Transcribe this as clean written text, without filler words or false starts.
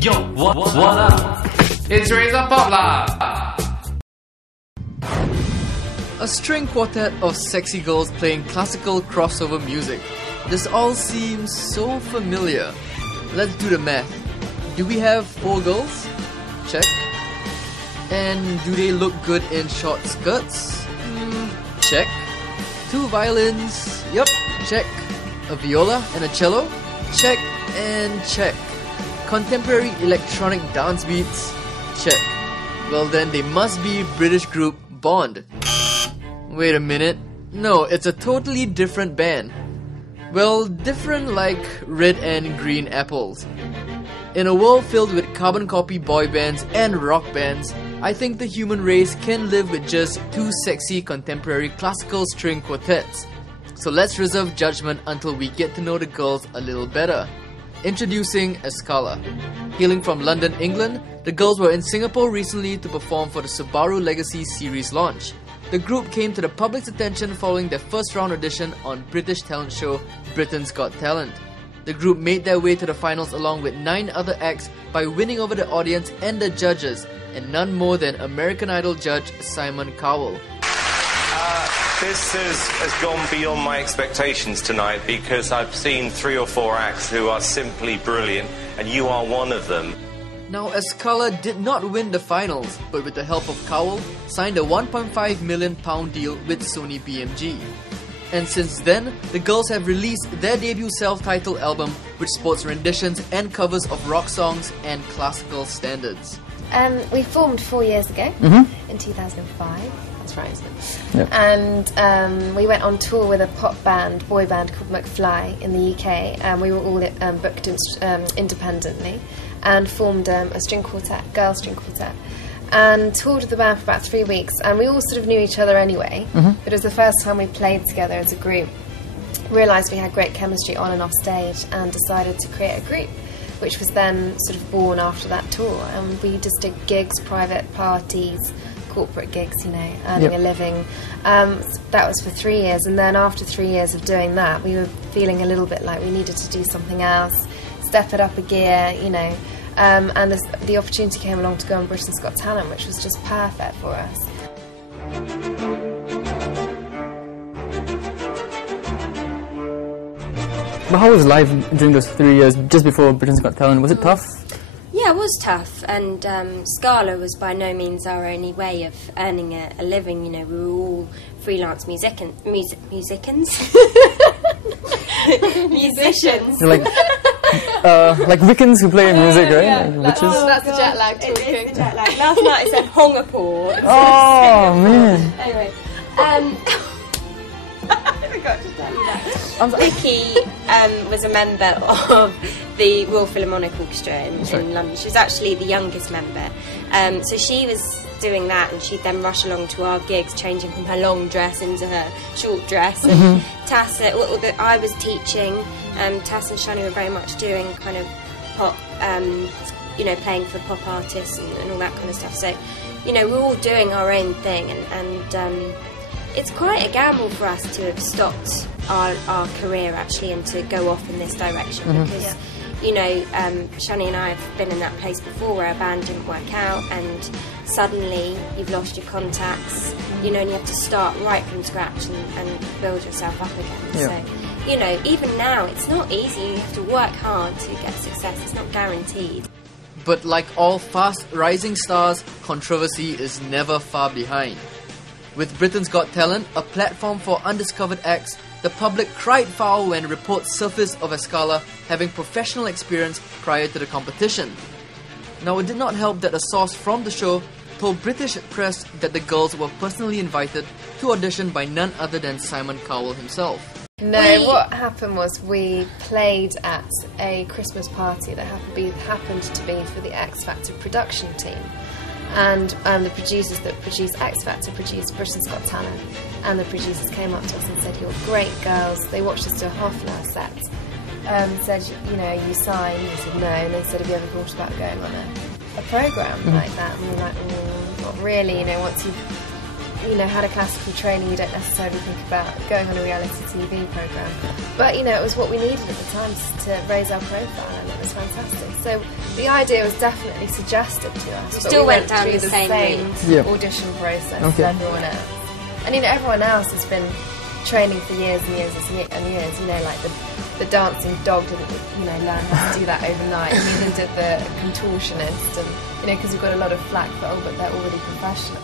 Yo, what up? It's Razor Poplar! A string quartet of sexy girls playing classical crossover music. This all seems so familiar. Let's do the math. Do we have 4 girls? Check. And do they look good in short skirts? Check. 2 violins? Yup, check. A viola and a cello? Check and check. Contemporary electronic dance beats? Check. Well then they must be British group Bond. Wait a minute. No, it's a totally different band. Well, different like red and green apples. In a world filled with carbon copy boy bands and rock bands, I think the human race can live with just 2 sexy contemporary classical string quartets. So let's reserve judgment until we get to know the girls a little better. Introducing Escala. Hailing from London, England, the girls were in Singapore recently to perform for the Subaru Legacy series launch. The group came to the public's attention following their first round audition on British talent show Britain's Got Talent. The group made their way to the finals along with 9 other acts by winning over the audience and the judges, and none more than American Idol judge Simon Cowell. This has gone beyond my expectations tonight because I've seen 3 or 4 acts who are simply brilliant, and you are one of them. Now, Escala did not win the finals, but with the help of Cowell, signed a £1.5 million deal with Sony BMG. And since then, the girls have released their debut self-titled album, which sports renditions and covers of rock songs and classical standards. We formed 4 years ago, in 2005. That's right, isn't it? Yep. And we went on tour with a boy band called McFly in the UK, and we were all booked independently, and formed a string quartet, girl string quartet, and toured with the band for about 3 weeks. And we all sort of knew each other anyway, but it was the first time we played together as a group. Realised we had great chemistry on and off stage, and decided to create a group, which was then sort of born after that tour. And we just did gigs, private parties, corporate gigs, you know, earning a living. That was for 3 years, and then after 3 years of doing that, we were feeling a little bit like we needed to do something else, step it up a gear, you know, and the opportunity came along to go on Britain's Got Talent, which was just perfect for us. But how was life during those 3 years just before Britain's Got Talent? Was it tough? Yeah, it was tough, and Scala was by no means our only way of earning a living. You know, we were all freelance musicians. You're like Wiccans who play music, right? Yeah, like witches? That's the jet lag talking. It is the jet lag. Last night I said Hongapore. Oh, man. Anyway, I forgot to tell you that. Vicky was a member of the Royal Philharmonic Orchestra in London. She was actually the youngest member. So she was doing that, and she'd then rush along to our gigs, changing from her long dress into her short dress. And Tass, I was teaching. Tass and Shani were very much doing kind of pop, you know, playing for pop artists and all that kind of stuff. So, you know, we're all doing our own thing, and it's quite a gamble for us to have stopped our career actually and to go off in this direction because, you know, Shani and I have been in that place before where a band didn't work out, and suddenly you've lost your contacts, you know, and you have to start right from scratch and build yourself up again. Yeah. So, you know, even now it's not easy. You have to work hard to get success. It's not guaranteed. But like all fast rising stars, controversy is never far behind. With Britain's Got Talent, a platform for undiscovered acts, the public cried foul when reports surfaced of Escala having professional experience prior to the competition. Now, it did not help that a source from the show told British press that the girls were personally invited to audition by none other than Simon Cowell himself. No, what happened was we played at a Christmas party that happened to be for the X Factor production team. And the producers that produced X Factor produced Britain's Got Talent, and the producers came up to us and said, "You're great girls." They watched us do a half-an-hour set. Said, "You know, you signed?" We said no, and they said, "Have you ever thought about going on a programme like that?" And we were like, "Not really." You know, once you've you know, had a classical training, you don't necessarily think about going on a reality TV programme. But, you know, it was what we needed at the time to raise our profile, and it was fantastic. So the idea was definitely suggested to us. But still we went went down through the the same same route. audition process Okay. as everyone else. And, you know, everyone else has been training for years and years and years. You know, like the dancing dog didn't, you know, learn how to do that overnight. Neither did the contortionist, and, you know, because we've got a lot of flack for, oh, but they're already professional.